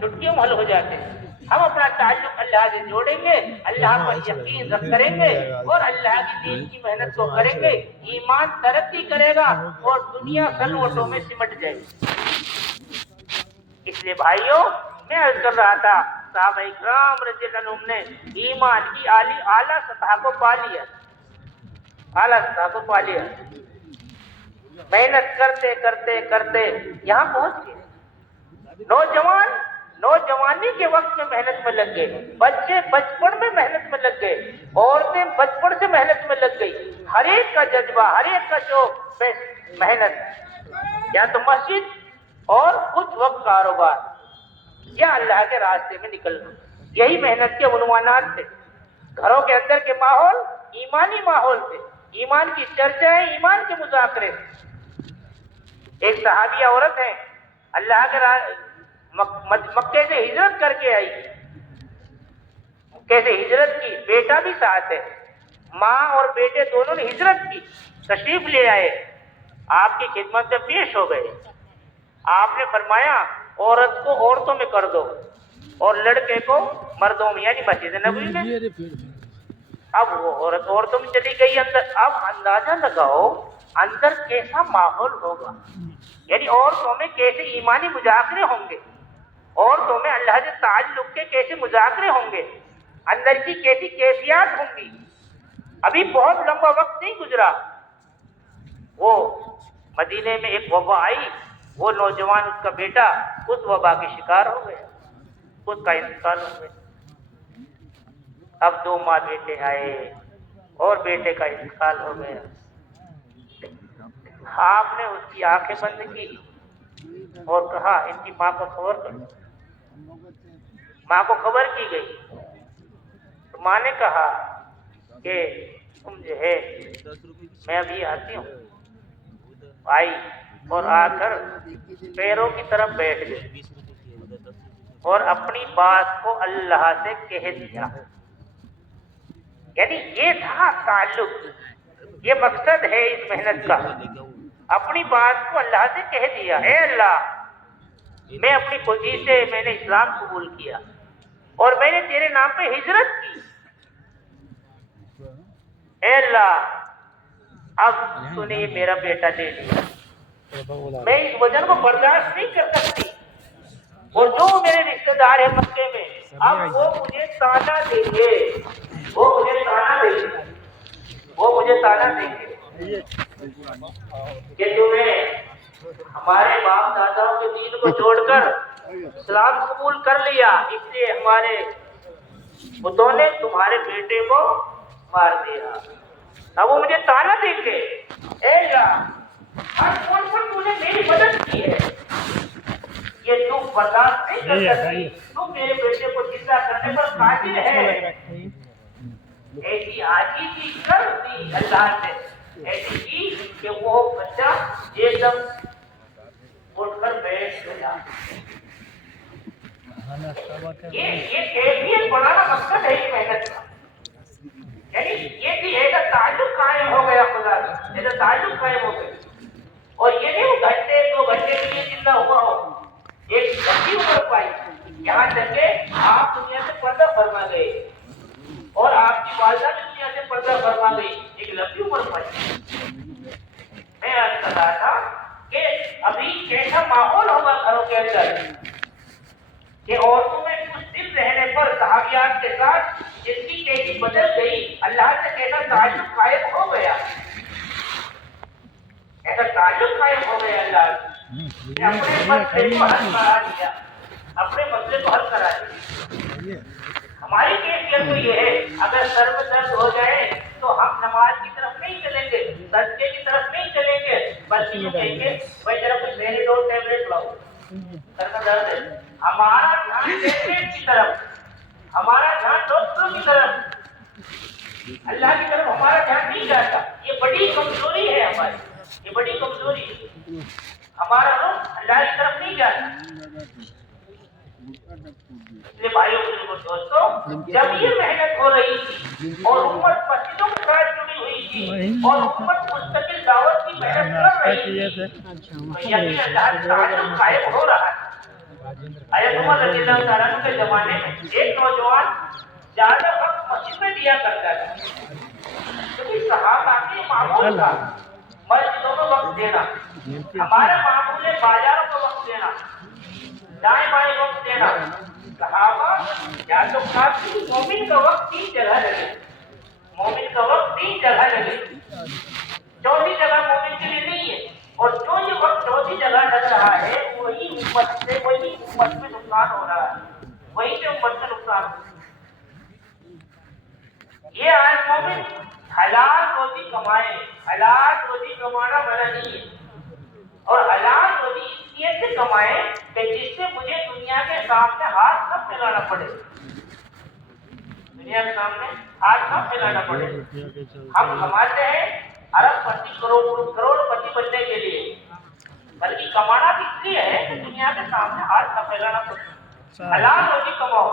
چٹکیوں میں حل ہو جاتے ہیں۔ ہم اپنا تعلق اللہ سے جوڑیں گے، اللہ پر یقین رکھ کریں گے اور اللہ کی دین کی محنت کو کریں گے، ایمان ترقی کرے گا اور دنیا سلوٹوں میں سمٹ جائے گی۔ اس لیے بھائیوں میں عرض کر رہا تھا صحابہ اکرام رضی اللہ عنہم نے ایمان کی اعلیٰ سطح کو پا لیا، اعلیٰ سطح کو پا لیا، محنت کرتے کرتے کرتے یہاں پہنچ گئے۔ نوجوانی کے وقت میں محنت میں لگ گئے، بچے بچپن میں محنت میں لگ گئے، عورتیں بچپن سے محنت میں لگ گئی، ہر ایک کا جذبہ، ہر ایک کا شوق محنت، یا تو مسجد اور کچھ وقت کاروبار یا اللہ کے راستے میں نکلنا، یہی محنت کے عنوانات تھے۔ گھروں کے اندر کے ماحول ایمانی ماحول تھے، ایمان کی چرچائیں، ایمان کے مذاکرے۔ ایک صحابیہ عورت ہے، اللہ کے مکے سے ہجرت کر کے آئی، مکے سے ہجرت کی، بیٹا بھی ساتھ ہے، ماں اور بیٹے دونوں نے ہجرت کی، تشریف لے آئے، آپ کی خدمت میں پیش ہو گئے۔ آپ نے فرمایا عورت کو عورتوں میں کر دو اور لڑکے کو مردوں میں، یعنی مسجد نبوی میں۔ اب وہ عورت عورتوں میں چلی گئی اندر، اب اندازہ لگاؤ اندر کیسا ماحول ہوگا، یعنی عورتوں میں کیسے ایمانی مذاکرے ہوں گے، عورتوں میں اللہ سے تعلق کے کیسے مذاکرے ہوں گے، اندر کی کیسی کیفیات ہوں گی۔ ابھی بہت لمبا وقت نہیں گزرا، وہ مدینے میں ایک وبا آئی، وہ نوجوان اس کا بیٹا اس وبا کے شکار ہو گیا، اس کا انتقال ہو گیا۔ اب 2 ماہ بیٹے آئے اور بیٹے کا انتقال ہو گیا۔ آپ نے اس کی آنکھیں بند کی اور کہا ان کی ماں کو خبر کرو۔ ماں کو خبر کی گئی تو ماں نے کہا کہ تم جو ہے، میں ابھی آتی ہوں۔ آئی اور آ کر پیروں کی طرف بیٹھ گئی اور اپنی بات کو اللہ سے کہہ دیا، یعنی یہ تھا تعلق، یہ مقصد ہے اس محنت کا۔ اپنی بات کو اللہ سے کہہ دیا، اے اللہ میں اپنی خوشی سے میں نے اسلام قبول کیا اور میں نے تیرے نام پہ ہجرت کی، اے اللہ اب تو نے یہ میرا بیٹا لے لیا، میں اس وجن کو برداشت نہیں کر سکتی، اور جو میرے رشتہ دار ہیں مکے میں اب وہ مجھے تانا دیں گے، وہ مجھے تانا دیں گے، وہ مجھے تانا دیں گے کہ تمہیں ہمارے باپ داداؤں کے دین کو چھوڑ کر اسلام قبول کر لیا، اس لیے ہمارے بتوں نے تمہارے بیٹے کو مار دیا۔ اب وہ مجھے تانا دیں گے، اے اللہ ہر کون پر تو نے میری مدد کی ہے، یہ تو برداشت نہیں کر سکتی، تو میرے بیٹے کو زندہ کرنے پر قادر ہے۔ ایسی عاجزی کر دی اللہ نے، ایسی کی کہ وہ بچہ ایک دم اٹھ کر بیٹھ گیا۔ یہ کیفیت بنانا مقصد ہے اس محنت کا، یعنی یہ بھی ایسا تعلق قائم ہو گیا خدا کا، ایسا تعلق قائم ہو گیا، اور یہ نہیں گھنٹے 2 گھنٹے کے لیے زندہ ہوا ہو، ایک لمبی عمر پائی، یہاں تک کہ آپ دنیا سے پردہ فرما گئے اور آپ کی والدہ بھی دنیا سے پردہ فرما گئی، ایک لمبی عمر پائی۔ میں عرض کر رہا تھا کہ ابھی کیسا ماحول ہوگا گھروں کے اندر کہ عورتوں میں کچھ دن رہنے پر صحابیات کے ساتھ جن کی کیسی بدل گئی، اللہ سے کیسا تعلق قائم ہو گیا، ایسا تعلق قائم ہو گیا اللہ سے، اپنے مسئلے کو حل کرا دیا، اپنے مسئلے کو حل کرا دیا۔ ہماری کیفیت تو یہ ہے، اگر سر میں درد ہو جائے تو ہم نماز کی طرف نہیں چلیں گے، صدقے کی طرف نہیں چلیں گے، بلکہ یہ کہیں گے بھائی ذرا کچھ میریڈول ٹیبلٹ لاؤ، سر میں درد ہے۔ ہمارا دھیان ٹیبلٹ کی طرف، ہمارا دھیان ڈاکٹروں کی طرف، اللہ کی طرف ہمارا دھیان نہیں جاتا۔ یہ بڑی کمزوری ہے ہماری، یہ بڑی کمزوری ہے، ہمارا رخ اللہ کی طرف نہیں جاتا۔ اس لیے بھائیوں دوستوں، جب یہ محنت ہو رہی تھی اور امت مسجدوں کے ساتھ جڑی ہوئی تھی اور امت مستقل دعوت کی محنت کر رہی تھی، تو یعنی اللہ تعالیٰ قائم ہو رہا ہے۔ حضرت عمر رضی اللہ تعالیٰ عنہ کے زمانے میں ایک نوجوان زیادہ وقت مسجد میں دیا کرتا تھا، کیونکہ صحابہ کے معمول تھا مسجدوں میں وقت دینا، ہمارا معمول ہے بازاروں میں وقت دینا، دائیں بائیں وقت دینا۔ صحابہ یا تو کافی مومن کا وقت 3 جگہ لگے، مومن کا وقت 3 جگہ لگے، چوتھی جگہ مومن کے لیے نہیں ہے، اور جو یہ وقت چوتھی جگہ لگ رہا ہے وہی امت میں نقصان ہو رہا ہے، وہی سے امت میں نقصان ہو رہا ہے۔ یہ آج مومن حلال روزی کمائے، حلال روزی کمانا منع نہیں ہے، اور حلال روزی اس نیت سے کمائے کہ جس سے مجھے دنیا کے سامنے ہاتھ نہ پھیلانا پڑے، دنیا کے سامنے ہاتھ نہ پھیلانا پڑے۔ ہم کماتے ہیں ارب پتی کروڑ پتی بننے کے لیے، بلکہ کمانا بھی اس لیے ہے کہ دنیا کے سامنے ہاتھ نہ پھیلانا پڑے، حلال روزی کماؤ۔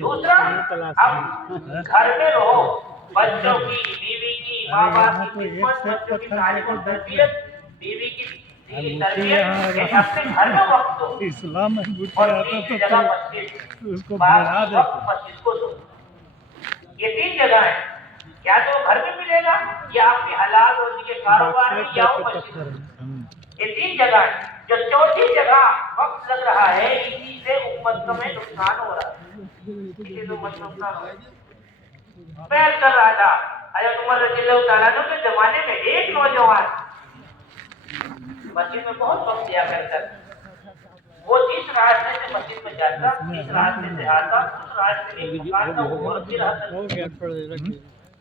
دوسرا، اب گھر میں رہو، بچوں کی، بیوی کی، ماں باپ کی خدمت، بچوں کی تعلیم و تربیت، بیوی کی تربیت، اپنے گھر میں وقت دو، اور تیسری جگہ مسجد، باقی وقت مسجد کو دو۔ یہ 3 جگہ ہیں، یا تو گھر میں ملے گا، یا اپنی حلال روزی کے کاروبار میں، یا وہ مسجد میں۔ یہ 3 جگہ ہیں۔ جو چوتھی جگہ وقت لگ رہا ہے اسی سے امت میں نقصان ہو رہا ہے، اسی سے امت میں نقصان ہو رہا ہے۔ بیان کر رہا تھا حضرت عمر رضی اللہ تعالیٰ عنہ کے زمانے میں ایک نوجوان مسجد میں بہت وقت دیا کرتا تھا، وہ جس راستے سے مسجد میں جاتا، جس راستے سے آتا، اس راستے میں ایک مکان تھا، وہ عورت بھی رہتا،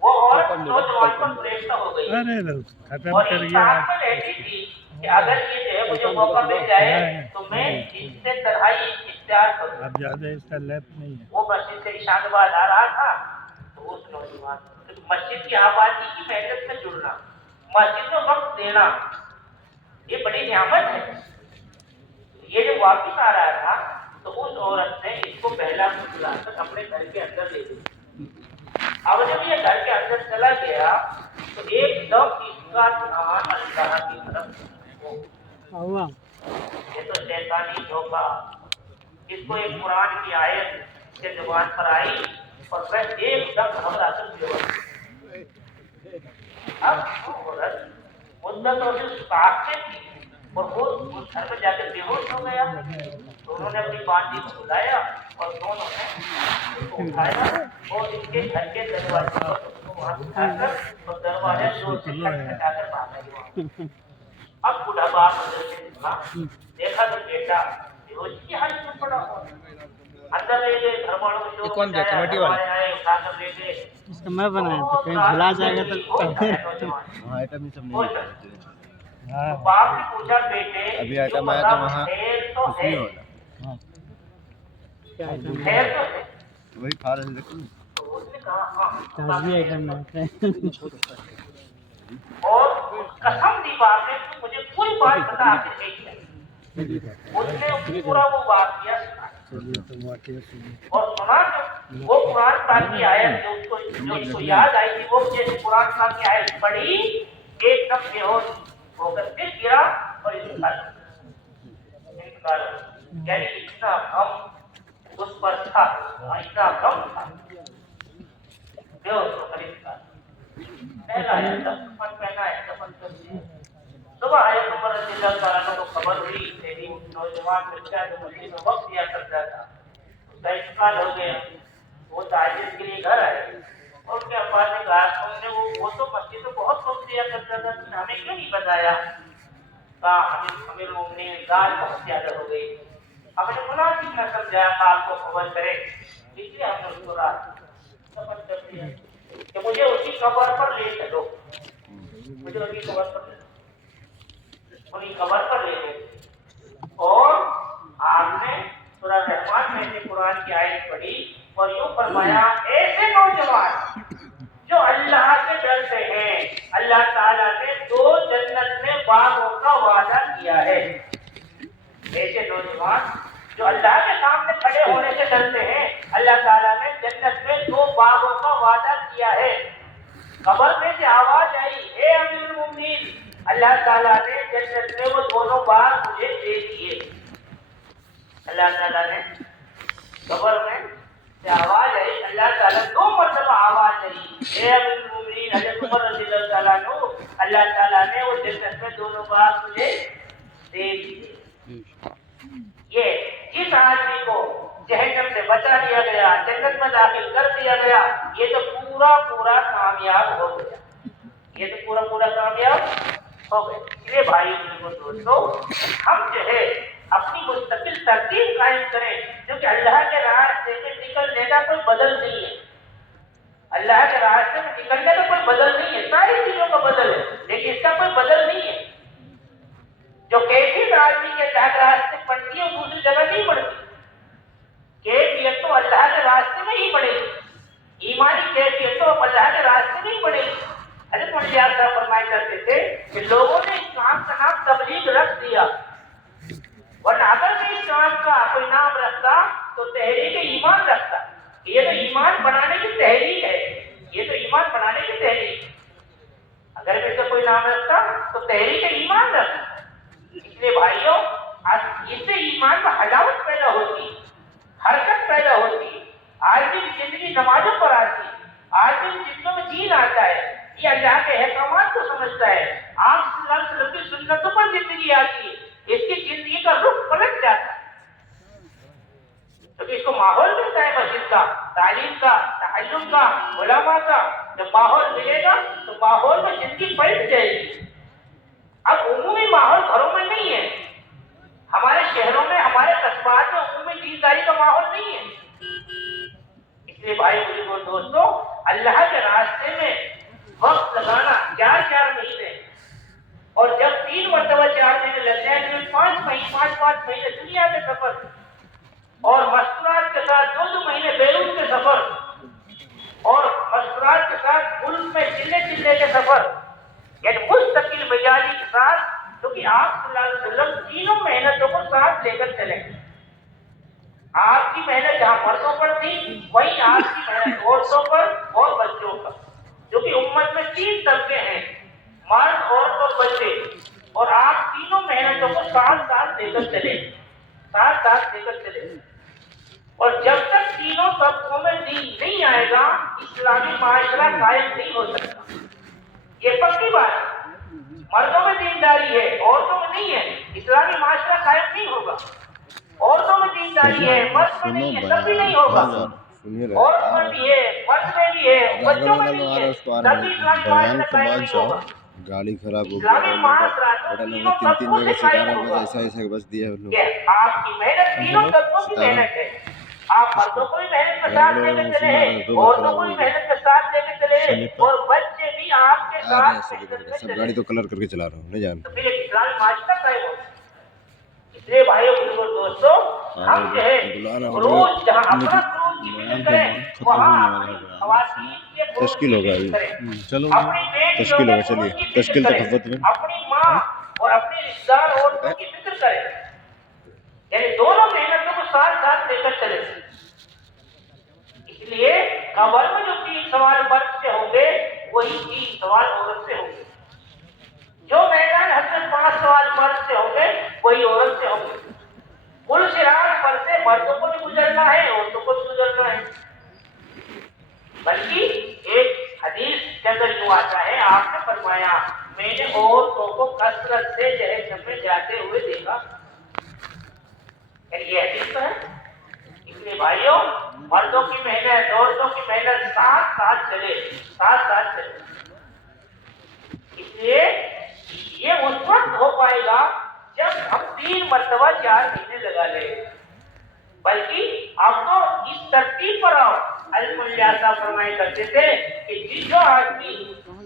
وہ عورت نوجوان پر گریفتہ ہو گئی، اور اس بات میں رہتی تھی کہ اگر یہ جو ہے مجھے موقع مل جائے تو میں اس سے تنہائی اختیار کروں۔ اب زیادہ اس کا لیپ نہیں ہے۔ وہ مسجد سے عشاء کے بعد آ رہا تھا تو اس نوجوان مسجد کی آبادی کی محنت میں جڑنا، مسجد میں وقت دینا، یہ بڑی نعمت ہے۔ یہ جو واپس آ رہا تھا تو اس عورت نے اس کو پہلا بلا کر اپنے گھر کے اندر لے گئی۔ اب جب یہ گھر کے اندر چلا گیا تو ایک دم اس کا دھیان اللہ کی طرف ہوا۔ یہ تو شیطانی دھوکہ، اس کو ایک قرآن کی آیت کے زبان پر آئی اور پھر ایک دم گھبرا کر بے ہوش۔ اب وہ عورت مدتوں سے کاٹتے تھی اور وہ گھر میں جا کے بے ہوش ہو گیا، تو انہوں نے اپنی باندھی کو بلایا اور دونوں نے اس کو اٹھایا اور اس کے گھر کے دروازے پر اس کو وہاں اٹھا کر اور دروازے زور سے کھٹکھٹا کر بھاگا گیا۔ اب بوڑھا باپ دیکھا تو بیٹا بے ہوشی کی حالت میں پڑا ہوا، اندر لے گئے، گھر والوں کو شور مچایا، گھر والے آئے اٹھا کر لے گئے۔ اس کا میں بنایا تھا، کہیں بھلا جائے گا تو باپ نے پوچھا بیٹے ابھی آئٹم آیا تھا وہاں کچھ نہیں ہوتا، خیر تو ہے، وہی کھا رہے تھے۔ تو اس نے کہا ہاں، اور قسم دی باپ نے تو مجھے پوری بات بتا کے نہیں ہے۔ اس نے پورا وہ واقعہ سنا اور سنا کہ وہ قرآن پاک کی آیت جو اس کو یاد آئی تھی، وہ جیسے قرآن پاک کی آیت پڑھی ایک دم بے ہوش ہو کر پھر گرا اور انتقال ہو، یعنی اتنا غم اس پر تھا، اتنا غم تھا، بے ہوش ہو کر انتقال۔ صبح حضرت عمر رضی اللہ تعالیٰ عنہ کو خبر ہوئی کہ نوجوان بچہ جو مسجد میں وقت دیا کرتا تھا اس کا انتقال ہو گیا۔ وہ تعزیت کے لیے گھر آئے اور اس کے ابا نے کہا تم نے وہ تو مسجد میں بہت وقت دیا کرتا تھا، تم نے ہمیں کیوں نہیں بتایا؟ کہا امیر المومنین رات بہت زیادہ ہو گئی، ہم نے مناسب نہ سمجھایا کال کو خبر کرے، اس لیے ہم نے اس کو رات سفر کر دیا کہ مجھے اسی قبر پر لے چلو، مجھے اسی قبر پر لے انہیں قبر پر لے گئے اور آپ نے سورہ رحمان میں سے قرآن کی آیت پڑھی اور یوں فرمایا ایسے نوجوان جو اللہ سے ڈرتے ہیں اللہ تعالیٰ نے 2 جنت میں باغوں کا وعدہ کیا ہے۔ ایسے نوجوان جو اللہ کے سامنے کھڑے ہونے سے ڈرتے ہیں اللہ تعالیٰ نے جنت میں 2 باغوں کا وعدہ کیا ہے۔ قبر میں سے آواز آئی اے امیر المومنین اللہ تعالیٰ نے جنت میں وہ دونوں باغ مجھے دے دیے۔ اللہ تعالیٰ نے قبر میں سے آواز آئی، اللہ تعالیٰ 2 مرتبہ آواز آئی، اے امیر المومنین حضرت عمر رضی اللہ تعالیٰ عنہ، اللہ تعالیٰ نے وہ جنت میں 2 باغ تجھے دے دیے۔ یہ جس آدمی کو جہنم سے بچا دیا گیا، جنت میں داخل کر دیا گیا، یہ تو پورا کامیاب ہو گیا، یہ تو پورا کامیاب ہو گئے۔ اس لیے بھائی دوستو، ہم جو ہے اپنی مستقل ترتیب قائم کریں، کیونکہ اللہ کے راستے میں نکلنے کا کوئی بدل نہیں ہے، اللہ کے راستے میں نکلنے کا کوئی بدل نہیں ہے، ساری چیزوں کا بدل ہے لیکن اس کا کوئی بدل نہیں ہے۔ جو کیفیت آدمی کے اللہ کے راستے پڑتی ہے وہ دوسری جگہ نہیں پڑتی، کیفیت تو اللہ کے راستے میں ہی پڑے گی، ایمانی کیفیت تو اللہ کے راستے میں ہی پڑے گی۔ حضرت مولانا یاد صاحب فرمایا کرتے تھے کہ لوگوں نے اس کام کا نام تبلیغ رکھ دیا، ورنہ اگر میں اس کام کا کوئی نام رکھتا تو تحریک ایمان رکھتا، یہ تو ایمان بنانے کی تحریک ہے، یہ تو ایمان بنانے کی تحریک، اگر میں اس کا کوئی نام رکھتا تو تحریک ایمان رکھتا۔ اس لیے بھائیوں، اس سے ایمان میں حلاوت پیدا ہوتی، حرکت پیدا ہوتی، آدمی کی زندگی نمازوں پر آتی، آدمی کی زندگیوں میں دین آتا ہے، یہ اللہ کے احکامات کو سمجھتا ہے، آپ صلی اللہ علیہ وسلم کی سنتوں پر زندگی آتی ہے، اس کی زندگی کا رخ پلٹ جاتا ہے، کیونکہ اس کو ماحول ملتا ہے مسجد کا، تعلیم کا، تعلم کا، علماء کا۔ جب ماحول ملے گا تو ماحول میں زندگی پلٹ جائے گی۔ اب عمومی ماحول گھروں میں نہیں ہے، ہمارے شہروں میں، ہمارے قصبات میں عمومی دینداری کا ماحول نہیں ہے۔ اس لیے بھائی بزرگوں دوستوں، اللہ کے راستے میں وقت لگانا 4 مہینے، اور جب 3 مرتبہ 4 مہینے لگ جائیں تو 5 مہینے دنیا کے سفر، اور مستورات کے ساتھ 2 مہینے بیرون کے سفر، اور مستورات کے ساتھ ملک میں چلے کے سفر، یعنی مستقل میاری کے ساتھ، کیونکہ آپ صلی اللہ علیہ وسلم تینوں محنتوں کو ساتھ لے کر چلیں۔ آپ کی محنت جہاں مردوں پر تھی، وہیں آپ کی محنت عورتوں پر اور بچوں پر، کیونکہ امت میں 3 طبقے ہیں، مرد، عورت اور بچے، اور آپ تینوں محنتوں کو ساتھ لے کر چلے، ساتھ لے کر چلے۔ اور جب تک تینوں طبقوں میں دین نہیں آئے گا، اسلامی معاشرہ قائم نہیں ہو سکتا، یہ پکی بات ہے۔ مردوں میں دینداری ہے، عورتوں میں نہیں ہے، اسلامی معاشرہ قائم نہیں ہوگا۔ عورتوں میں دینداری ہے، مرد میں نہیں ہے، تب بھی نہیں ہوگا۔ عورت میں بھی ہے، مرد میں بھی ہے، بچوں میں نہیں ہے، تب بھی اسلامی معاشرہ قائم نہیں ہوگا۔ گاڑی خراب ہو اسلامی معاشرہ گیا، تینوں طبقوں سے قائم ہوگا۔ ایسا بس دیا یہ آپ کی محنت تینوں طبقوں کی محنت ہے، آپ مردوں کو بھی محنت میں ساتھ لے کے چلے ہیں، عورتوں کو بھی محنت میں ساتھ لے کے چلے ہیں، اور بچے بھی آپ کے ساتھ محنت میں سب گاڑی تو کلر کر کے چلا رہا ہوں، نہیں جان تو پھر اسلامی معاشرہ قائم ہوگا۔ اس لیے بھائیوں بزرگوں دوستوں، ہم جو ہے خروج، جہاں اپنا خروج کی فکر کریں، وہاں اپنی خواتین کے خروج تشکیل ہوگا کی فکر کریں، چلو اپنی بیٹیوں تشکیل کے ہوگا، خروج چلیے کی تشکیل فکر تو کریں، خفت میں اپنی ماں اور اپنی رشتہ دار عورتوں کی فکر کریں، یعنی دونوں محنتوں کو ساتھ لے کر چلیں۔ اس لیے قبر میں جو 3 سوال مرد سے ہوں گے، وہی 3 سوال عورت سے ہوں گے، جو میدان حشر 5 سوال مرد سے ہوں گے، وہی عورت سے ہوں گے۔ پل صراط پر سے مردوں کو بھی گزرنا ہے، عورتوں کو بھی گزرنا ہے۔ بلکہ ایک حدیث کے اندر یوں آتا ہے، آپ نے فرمایا، میں نے عورتوں کو کثرت سے جہنم میں جاتے ہوئے دیکھا، یعنی یہ حدیث تو ہے۔ اس لیے بھائیوں، مردوں کی محنت، عورتوں کی محنت ساتھ چلے۔ اس لیے یہ اس وقت ہو پائے گا جب ہم 3 مرتبہ 4 مہینے لگا لیں، بلکہ اب تو اس ترتیب پر آؤ۔ الملیہ صاحب فرمایا کرتے تھے کہ جو آدمی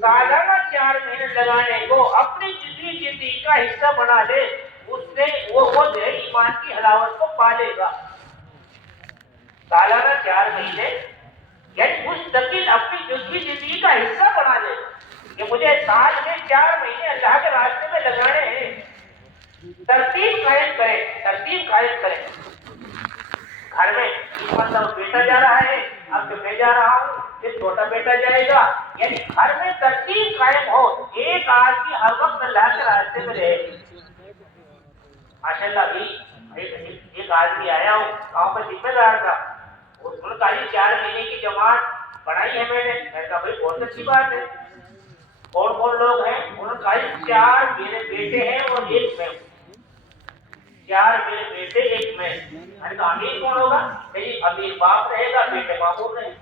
سالانہ 4 مہینے لگانے کو اپنی زندگی کا حصہ بنا لے، اس سے وہ جو ہے ایمان کی حلاوت کو پالے گا۔ سالانہ 4 مہینے یعنی مستقل اپنی زندگی کا حصہ بنا لے کہ مجھے سال میں 4 مہینے اللہ کے راستے میں لگانے ہیں۔ ترتیب قائم کریں۔ گھر میں اس مطلب بیٹا جا رہا ہے، اب جو میں جا رہا ہوں، پھر چھوٹا بیٹا جائے گا، یعنی گھر میں ترتیب قائم ہو، ایک آدمی ہر وقت اللہ کے راستے میں رہے۔ ماشاء اللہ بھی ایک آدمی آیا وہ گاؤں کا ذمہ دار تھا، انہوں نے کہا جی 4 مہینے کی جماعت پڑھائی ہے میں نے کہا بھائی بہت اچھی بات ہے، کون کون لوگ ہیں؟ انہوں نے کہا جی 4 میرے بیٹے ہیں اور 1 میں ہوں، 4 میرے بیٹے 1 میں۔ میں نے کہا امیر کون ہوگا؟ کہ امیر باپ رہے گا، بیٹے معمول رہے گا۔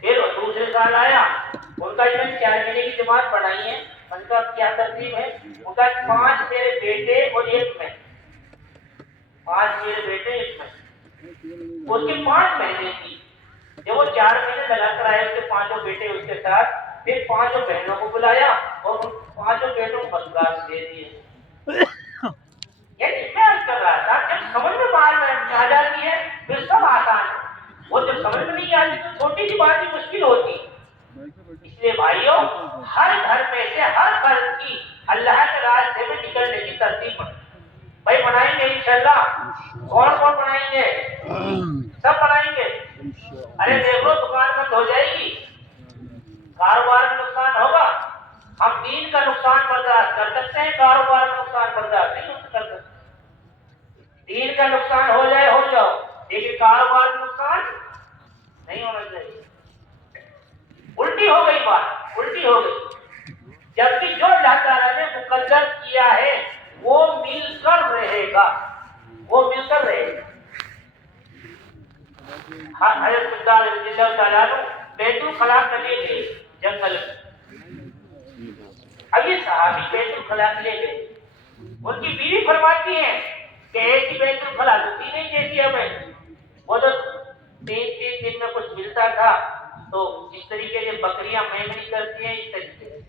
پھر دوسرے سال آیا، ان کا جو 4 مہینے کی جماعت پڑھائی ہے، ان کا کیا ترتیب ہے؟ ان کا 5 میرے بیٹے اور 1 میں، 5 میرے بیٹے 1 میں۔ اس کے 5 مہینے کی جب وہ 4 مہینے لگا کر آئے اس کے 5 بیٹے اس کے ساتھ، پھر 5 بہنوں کو بلایا اور ان 5 بیٹوں کو مسکراہٹ دے دیے۔ یعنی میں عرض کر رہا تھا جب سمجھ میں بات آ جاتی ہے پھر سب آسان ہے، وہ جب سمجھ میں نہیں آتی تو چھوٹی سی بات بھی مشکل ہوتی۔ اس لیے بھائیوں ہر گھر میں سے ہر فرد کی اللہ کے راستے میں نکلنے کی ترتیب بھائی بنائیں گے انشاءاللہ۔ کون کون بنائیں گے؟ سب بنائیں گے۔ ارے دیکھ لو دکان بند ہو جائے گی، کاروبار میں نقصان ہوگا، ہم دین کا نقصان برداشت کر سکتے ہیں، کاروبار کا نقصان برداشت نہیں کر سکتے۔ دین کا نقصان ہو جائے ہو جاؤ، لیکن کاروبار کا نقصان نہیں ہونا چاہیے۔ الٹی ہو گئی بات، الٹی ہو گئی، جبکہ جو اللہ تعالیٰ نے مقدر کیا ہے وہ مل کر رہے گا، وہ مل کر رہے گا۔ حضرت خدا رضی اللہ تعالیٰ عنہ بیت الخلاء چلے گئے جنگل میں، اب یہ صحابی بیت الخلاء لے گئے، ان کی بیوی فرماتی ہیں کہ ایسی بیت الخلاء ہوتی نہیں جیسی ہمیں، وہ تو 3 دن میں کچھ ملتا تھا، تو اس طریقے سے بکریاں میمنی کرتی ہیں، اس طریقے سے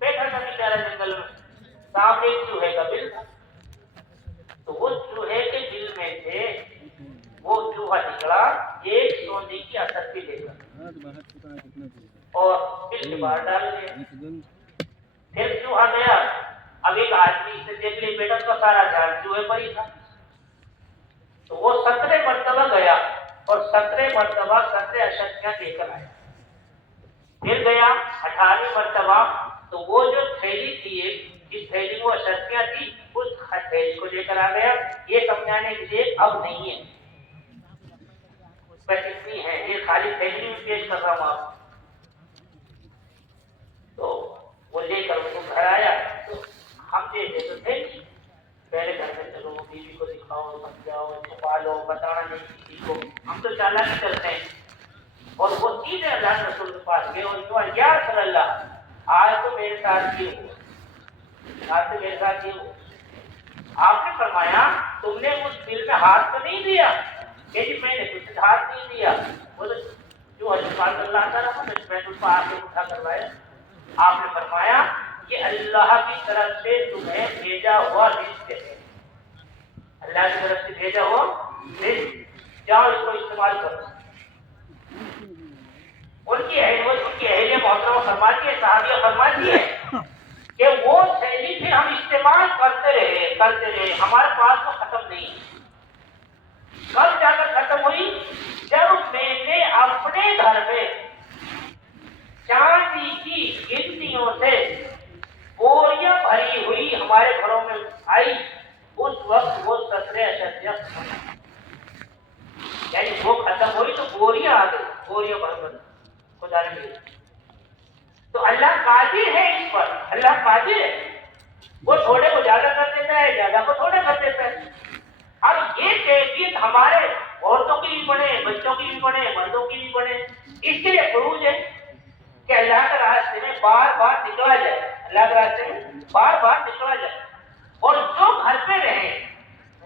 بیٹھا تھا بیچارہ جنگل میں، سامنے ایک چوہے کا بل تھا، تو وہ چوہے کے بل میں سے وہ چوہا نکلا 1 سونے کی اٹھتی لے کر اور بل کے باہر ڈال دیا۔ پھر چوہا گیا، اب ایک آدمی سے دیکھ لے بیٹا کا سارا دھیان چوہے پر ہی تھا، تو وہ 17 مرتبہ گیا اور 17 مرتبہ 17 اشرفیاں لے کر آیا۔ پھر گیا 18ویں مرتبہ، تو وہ جو تھیلی تھی جس تھیلی میں وہ اشرفیاں تھی اس تھیلی کو لے کر آ گیا، یہ سمجھانے کے لیے اب نہیں ہے بس اتنی ہے، یہ خالی تھیلی میں پیش کر رہا ہوں آپ۔ تو وہ لے کر اس کو گھر آیا، تو ہم دیکھے تو تھیلی، پہلے گھر میں چلو بیوی کو دکھاؤ، سمجھاؤ، چھپا لو، بتانا نہیں کسی کو، ہم تو چالاکی کرتے ہیں، اور وہ سیدھے اللہ کے رسول کے پاس گئے اور کہا یا رسول اللہ آج تو میرے ساتھ یہ ہوا، آج تو میرے ساتھ یہ ہوا۔ آپ نے فرمایا تم نے اس دل میں ہاتھ تو نہیں دیا؟ کہ جی میں نے کچھ ہاتھ نہیں دیا، وہ تو جو حضرت اللہ تعالیٰ میں اس کو آگے اٹھا کروایا۔ آپ نے فرمایا یہ اللہ کی طرف سے تمہیں بھیجا ہوا رزق ہے، اللہ کی طرف سے بھیجا ہوا رزق، جاؤ اس کو استعمال کرو۔ ان کی اہلیہ محترمہ فرماتی ہے، صحابیہ فرماتی ہے کہ وہ تھیلی پھر ہم استعمال کرتے رہے، ہمارے پاس وہ ختم نہیں، کب جا کر ختم ہوئی؟ جب میں نے اپنے گھر میں چاندی کی گنتیوں سے بوریاں بھری ہوئی ہمارے گھروں میں آئی، اس وقت وہ 17 اشرفیاں یعنی وہ ختم ہوئی تو بوریاں آ گئی، بوریاں بھر خدا نے ملی۔ تو اللہ قادر ہے اس پر، اللہ قادر ہے، وہ تھوڑے کو زیادہ کر دیتا ہے، زیادہ کو تھوڑے کر دیتا ہے۔ اب یہ کیفیت ہمارے عورتوں کی بھی بنے، بچوں کی بھی بنے، مردوں کی بھی بنے، اس کے لیے خروج ہے کہ اللہ کے راستے میں بار بار نکلا جائے، اللہ کے راستے میں بار بار نکلا جائے، اور جو گھر پہ رہے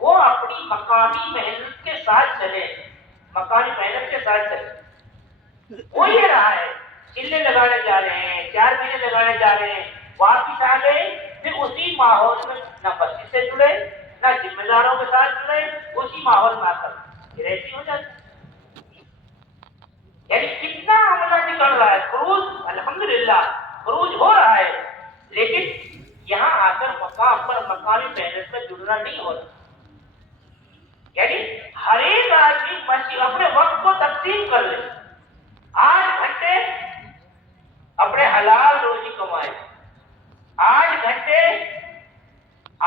وہ اپنی مقامی محنت کے ساتھ چلے، مقامی محنت کے ساتھ چلے۔ وہ یہ رہا ہے چلے لگانے جا رہے ہیں، 4 مہینے لگانے جا رہے ہیں، واپس آ گئے، پھر اسی ماحول میں نہ مسجد سے جڑے نہ ذمہ داروں کے ساتھ جڑے، اسی ماحول میں آ کر گرہتی ہو جاتی۔ یعنی کتنا عملہ نکل رہا ہے، خروج الحمدللہ خروج ہو رہا ہے، لیکن یہاں آ کر مقام پر مقامی محنت میں جڑنا نہیں ہو رہا۔ یعنی ہر ایک آدمی مسجد اپنے وقت کو تقسیم کر لے، 8 گھنٹے اپنے حلال روزی کمائے، 8 گھنٹے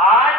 8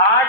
8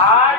8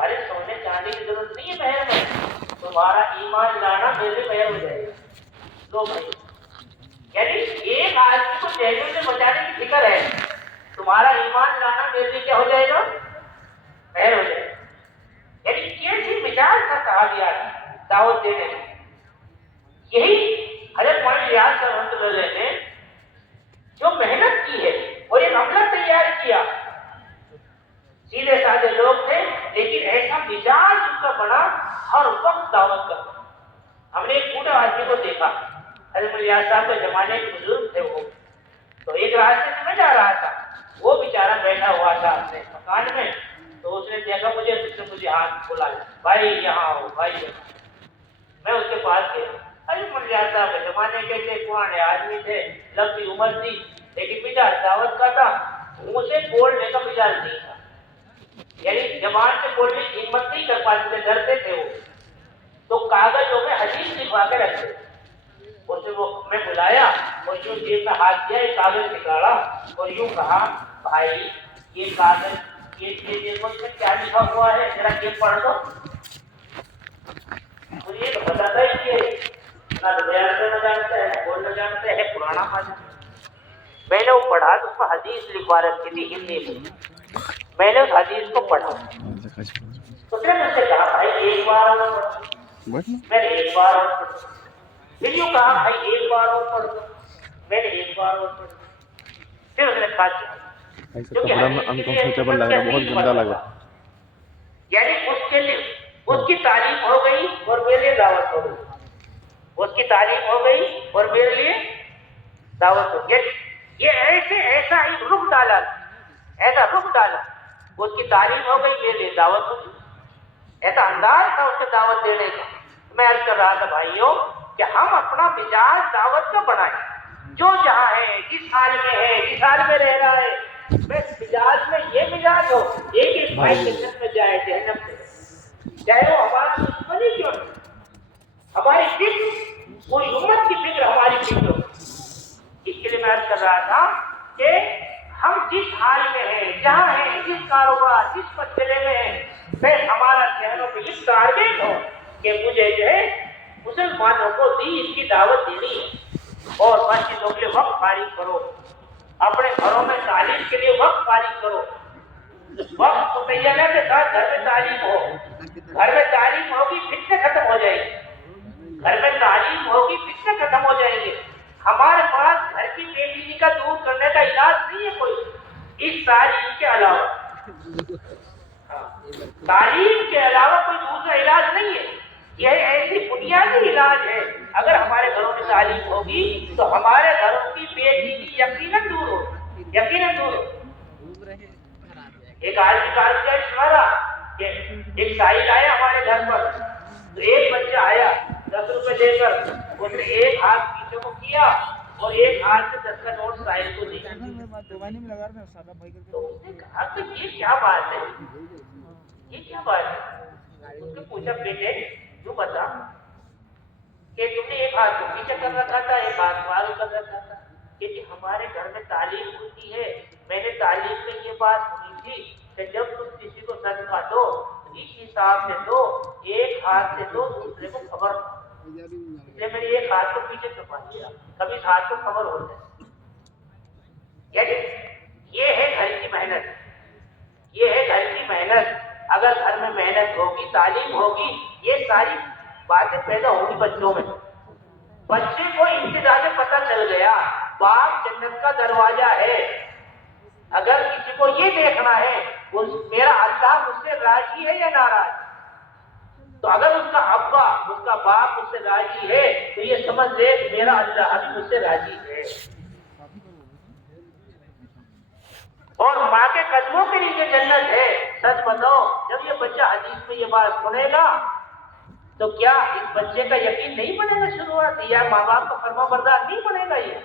تمہارے سونے چاندی کی ضرورت نہیں ہے محل میں، تمہارا ایمان لانا میرے محل ہو جائے گا. دو بھائی، یعنی ایک آدمی کو جہنم سے بچانے کی فکر ہے، تمہارا ایمان لانا میرے لیے کیا ہو جائے گا؟ محل ہو جائے گا. یعنی کیسی مزاج کا کہا گیا دعوت دینے میں. یہی حضرت مولانا ریاض صاحب رحمۃ اللہ علیہ نے جو محنت کی ہے اور ایک عملہ تیار کیا. سیدھے سادے لوگ تھے لیکن ایسا مزاج ان کا بنا ہر وقت دعوت کا. ہم نے ایک بوڑھا آدمی کو دیکھا، حضرت ریاض صاحب کے زمانے کے بزرگ تھے وہ، تو ایک راستے سے میں جا رہا تھا، وہ بیچارہ بیٹھا ہوا تھا اپنے مکان میں، تو اس نے دیکھا مجھے ہاتھ بلا، بھائی یہاں آؤ بھائی. میں اس کے پاس گیا. حضرت ریاض صاحب کے زمانے کے تھے، پرانے آدمی تھے، لمبی عمر تھی، لیکن مزاج دعوت کا تھا. منہ سے بولنے کا مزاج نہیں تھا، یعنی زبان سے بولنے کی ہمت نہیں کر پاتے تھے، ڈرتے تھے وہ. تو کاغذوں میں حدیث لکھوا کے رکھتے. اسے وہ میں بلایا اور یوں جیب میں ہاتھ دیا، ایک کاغذ نکالا اور یوں کہا، بھائی یہ کاغذ یہ دیکھو اس میں کیا لکھا ہوا ہے، ذرا یہ پڑھ دو. مجھے تو بتاتا ہی ہے، نہ نہ جانتا ہے، بولنا جانتا ہے، پرانا مانا. میں نے وہ پڑھا تو اس میں حدیث لکھوا رکھی تھی ہندی میں. میں نے اس حدیث کو پڑھا تو پھر مجھ سے کہا، بھائی ایک بار اور پڑھو. میں نے ایک بار اور پڑھا. پھر یوں کہا، بھائی ایک بار اور پڑھو. میں نے ایک بار اور پڑھا. پھر اس نے کہا کپڑا میں انکمفرٹیبل لگ رہا، بہت گندا لگ رہا. یعنی اس کے لیے اس کی تعریف ہو گئی اور میرے لیے دعوت ہو گئی. اس کی تعریف ہو گئی اور میرے لیے دعوت ہو گئی. یہ ایسا ہی رخ ڈالا، ایسا رخ ڈالا. اس کی تعریف ہو گئی، میرے لیے دعوت ہو گئی. ایسا انداز تھا اس کو دعوت دینے کا. میں عرض کر رہا تھا بھائیوں کہ ہم اپنا مزاج دعوت کا بنائیں. جو جہاں ہے، جس حال میں ہے، جس حال میں رہ رہا ہے، بس مزاج میں یہ مزاج ہو ایک بھائی جنت میں جائے، جہنم سے چاہے وہ ہماری دشمنی کیوں نہیں. ہماری فکر کوئی امت کی فکر ہماری فکر ہو. اس کے لیے میں عرض کر رہا تھا کہ ہم جس حال میں ہیں، جہاں ہیں، جس کاروبار، جس مسئلے میں ہیں، بس ہمارا ذہنوں پہ یہ ٹارگیٹ ہو کہ مجھے جو ہے مسلمانوں کو دین کی دعوت دینی ہے. اور مسجدوں کے لیے وقت فارغ کرو، اپنے گھروں میں تعلیم کے لیے وقت فارغ کرو. وقت متعینہ کے ساتھ گھر میں تعلیم ہو. گھر میں تعلیم ہوگی فتنے ختم ہو جائیں گے. گھر میں تعلیم ہوگی فتنے ختم ہو جائیں گے. ہمارے پاس گھر کی بے دینی کا دور کرنے کا علاج نہیں ہے کوئی اس تعلیم کے علاوہ. تعلیم کے علاوہ کوئی دوسرا علاج نہیں ہے. یہ ایسی بنیادی علاج ہے. اگر ہمارے گھروں میں تعلیم ہوگی تو ہمارے گھروں کی بے دینی یقیناً دور ہوگی، یقیناً دور ہوگی. ایک آدمی کا سنا رہا کہ ایک سائل آیا ہمارے گھر پر، تو ایک بچہ آیا 10 روپے دے کر، اس نے ایک ہاتھ پیچھے کو کیا اور ایک ہاتھ سے 10 کا نوٹ سائل کو دیا. تو اس نے کہا کہ یہ کیا بات ہے، یہ کیا بات ہے. اس نے پوچھا، بیٹے تو بتا کہ تم نے ایک ہاتھ کو پیچھے کر رکھا تھا، ایک ہاتھ کو آگے کر رکھا تھا. کہ ہمارے گھر میں تعلیم ہوتی ہے. میں نے تعلیم میں یہ بات سنی تھی کہ جب تم کسی کو صدقہ دو اس حساب سے دو، ایک ہاتھ سے دو، دوسرے کو خبر نہ. اس لیے میں نے ایک ہاتھ کو پیچھے چھپا دیا، کبھی اس ہاتھ کو خبر ہو جائے. یعنی یہ ہے گھر کی محنت، یہ ہے گھر کی محنت. اگر گھر میں محنت ہوگی، تعلیم ہوگی، یہ ساری باتیں پیدا ہوگی بچوں میں. بچے کو ابتدا سے پتہ چل گیا باپ جنت کا دروازہ ہے. اگر کسی کو یہ دیکھنا ہے میرا اللہ مجھ سے راضی ہے یا ناراض، تو اگر اس کا ابا، اس کا باپ مجھ سے راضی ہے تو یہ سمجھ لے میرا اللہ بھی مجھ سے راضی ہے. اور ماں کے قدموں کے نیچے جنت ہے. سچ بتاؤ، جب یہ بچہ حدیث میں یہ بات سنے گا تو کیا اس بچے کا یقین نہیں بنے گا شروعات، یا ماں باپ کا فرما بردار نہیں بنے گا یہ؟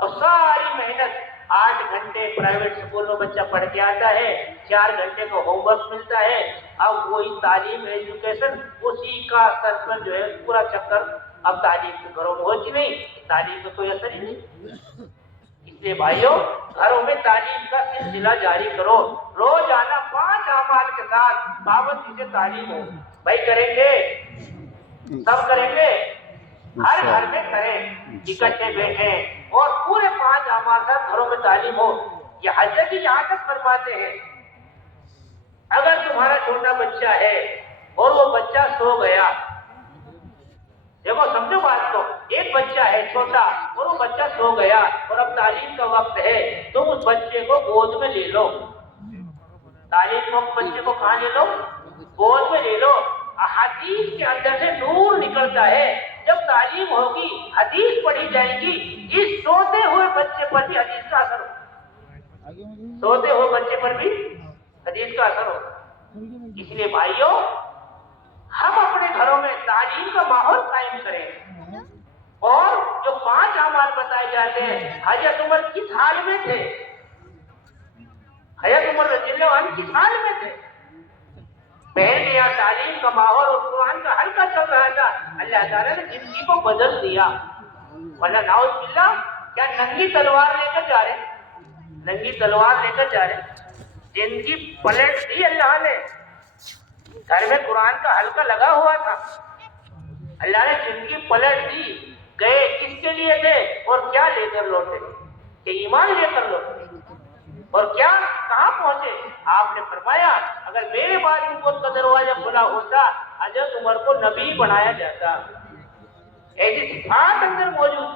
اور ساری محنت 8 گھنٹے پرائیویٹ اسکول میں بچہ پڑھ کے آتا ہے، 4 گھنٹے کا ہوم ورک ملتا ہے. اب وہی تعلیم، ایجوکیشن، اسی کا سر پر جو ہے پورا چکر. اب تعلیم کے گھروں میں ہوتی نہیں، تعلیم میں کوئی اثر ہی نہیں. اس لیے بھائیوں گھروں میں تعلیم کا سلسلہ جاری کرو، روزانہ 5 اعمال کے ساتھ پابندی سے تعلیم ہو۔ بھائی کریں گے، سب کریں گے، ہر گھر میں کریں، اکٹھے بیٹھیں اور پورے 5 اعمال کا گھروں میں تعلیم ہو۔ یہ حضرت جی یہاں تک فرماتے ہیں اگر تمہارا چھوٹا بچہ ہے اور وہ بچہ سو گیا، دیکھو سمجھو بات کو، ایک بچہ ہے چھوٹا اور وہ بچہ سو گیا اور اب تعلیم کا وقت ہے، تم اس بچے کو گود میں لے لو، تعلیم کو بچے کو کہاں لے لو؟ گود میں لے لو۔ حدیث کے اندر سے نور نکلتا ہے، جب تعلیم ہوگی حدیث پڑھی جائے گی، اس سوتے ہوئے بچے پر بھی حدیث کا اثر ہوگا، سوتے ہوئے بچے پر بھی حدیث کا اثر ہوگا۔ اس لیے بھائیوں ہم اپنے گھروں میں تعلیم کا ماحول قائم کریں، اور جو 5 اعمال بتائے جاتے ہیں، حضرت عمر کس حال میں تھے؟ حضرت عمر رضی اللہ عنہ کس حال میں تھے؟ پہلے یہاں تعلیم کا ماحول اور قرآن کا حلقہ چل رہا تھا، اللہ تعالیٰ نے زندگی کو بدل دیا، ورنہ نعوذ باللہ کیا ننگی تلوار لے کر جا رہے، ننگی تلوار لے کر جا رہے، زندگی پلٹ دی اللہ نے۔ گھر میں قرآن کا حلقہ لگا ہوا تھا، اللہ نے زندگی پلٹ دی، گئے کس کے لیے تھے اور کیا لے کر لوٹے؟ کہ ایمان لے کر لوٹے، اور کیا کہاں پہنچے؟ آپ نے فرمایا اگر میرے بعد نبوت کا دروازہ کھلا ہوتا حضرت عمر کو نبی بنایا جاتا، ایسی صفات اندر موجود،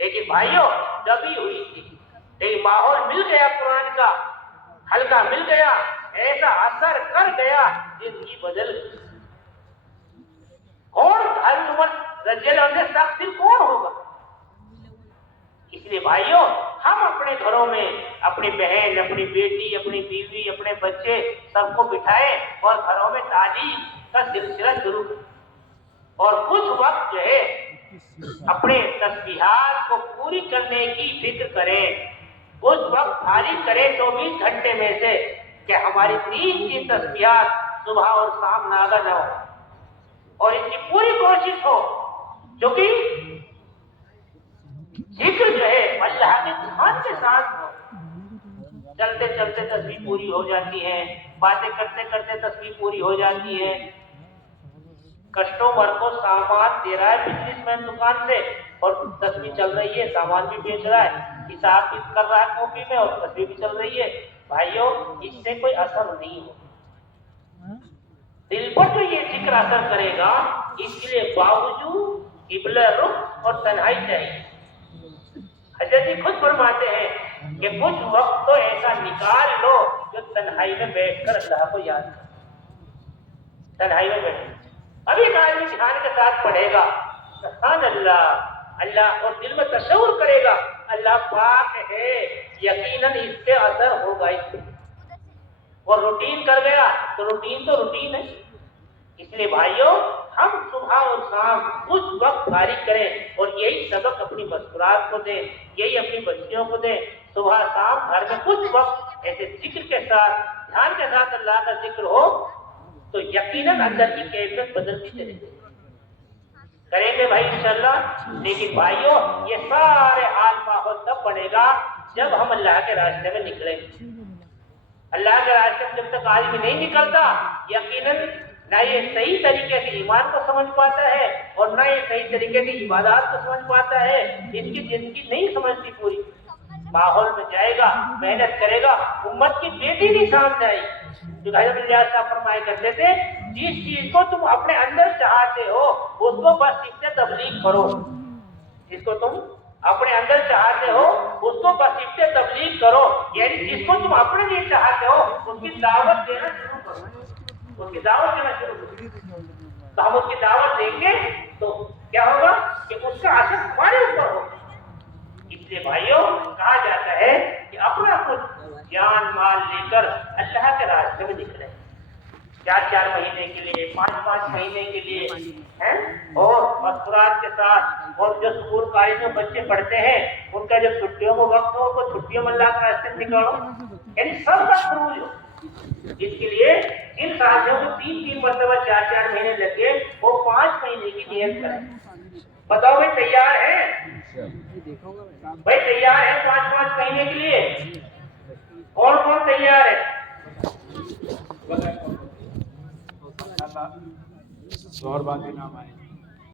لیکن بھائیوں دبی ہوئی تھی، لیکن ماحول مل گیا، قرآن کا حلقہ مل گیا، ایسا اثر کر گیا، زندگی بدل گئی۔ کون حضرت عمر رضی اللہ عنہ سے سخت دل کون ہوگا؟ اس لیے بھائیوں ہم اپنے گھروں میں اپنی بہن، اپنی بیٹی، اپنی بیوی، اپنے بچے سب کو بٹھائیں اور گھروں میں تعلیم کا سلسلہ شروع کریں، اور کچھ وقت جو ہے اپنے تسبیحات کو پوری کرنے کی فکر کریں، کچھ وقت خالی کریں 24 گھنٹے میں سے کہ ہماری 3 تسبیحات صبح اور شام ناگا نہ ہو، اور اس کی پوری کوشش ہو، جو کہ ذکر جو ہے اللہ کے دھیان کے ساتھ ہو۔ چلتے چلتے تسبیح پوری ہو جاتی ہے، باتیں کرتے کرتے تسبیح پوری ہو جاتی ہے، کسٹمر کو سامان دے رہا ہے بزنس مین دکان سے اور تسبیح چل رہی ہے، سامان بھی بیچ رہا ہے، حساب بھی کر رہا ہے کاپی میں اور تسبیح بھی چل رہی ہے۔ بھائیوں اس سے کوئی اثر نہیں ہو، دل پر تو یہ ذکر اثر کرے گا، اس کے لیے باوجود قبلہ رخ اور تنہائی چاہیے۔ حضرت جی خود فرماتے ہیں کہ کچھ وقت تو ایسا نکال لو جو تنہائی میں بیٹھ کر اللہ کو یاد کرو، تنہائی میں بیٹھ، ابھی ایک آدمی دھیان کے ساتھ پڑھے گا سبحان اللہ اللہ، اور دل میں تصور کرے گا اللہ پاک ہے، یقیناً اس سے اثر ہوگا اس پہ، اور روٹین کر گیا تو روٹین تو روٹین ہے۔ اس لیے بھائیوں ہم صبح اور شام کچھ وقت فارغ کریں اور یہی سبق اپنی مسکرات کو دیں، یہی اپنی بچیوں کو دیں، صبح شام گھر میں کچھ وقت ایسے ذکر کے ساتھ دھیان کے ساتھ اللہ کا ذکر ہو تو یقیناً اندر کی کیفیت بدلتی چلے گی۔ کریں گے بھائی انشاءاللہ، لیکن بھائیوں یہ سارے حال ماحول تب بنے گا جب ہم اللہ کے راستے میں نکلیں گے۔ اللہ کے راستے میں جب تک آدمی نہیں نکلتا یقیناً نہ یہ صحیح طریقے سے ایمان کو سمجھ پاتا ہے اور نہ یہ صحیح طریقے سے عبادات کو سمجھ پاتا ہے، اس کی زندگی نہیں سمجھتی پوری۔ ماحول میں جائے گا، محنت کرے گا، امت کی بیٹی بھی سامنے آئی، جو حضرت ریاض صاحب فرمایا کرتے تھے جس چیز کو تم اپنے اندر چاہتے ہو اس کو بس اس سے تبلیغ کرو، جس کو تم اپنے اندر چاہتے ہو اس کو بس اس سے تبلیغ کرو، یعنی جس کو تم اپنے لیے چاہتے ہو اس کی دعوت دینا شروع کرو، اس کی دعوت دینا شروع کرو۔ تو ہم اس کی دعوت دیں گے تو کیا ہوگا کہ اس کا اثر ہمارے اوپر ہوگا۔ اس لیے بھائیوں کہا جاتا ہے کہ اپنا کچھ جان مال لے کر اللہ کے راستے میں نکلیں، 4 مہینے کے لیے، 5 مہینے کے لیے ہیں، اور مسکرات کے ساتھ، اور جو اسکول کالج میں بچے پڑھتے ہیں ان کا جب چھٹیوں کو وقت ہو تو چھٹیوں میں اللہ کے راستے میں نکالو، یعنی سب کا خروج ہو۔ اس کے لیے جن ساتھیوں کو 3 مرتبہ 4 مہینے لگے وہ 5 مہینے کی نیت کریں۔ بتاؤ بھائی تیار ہیں؟ بھائی تیار ہے 5 مہینے کے لیے؟ کون کون تیار ہے؟ اور بات نام آئے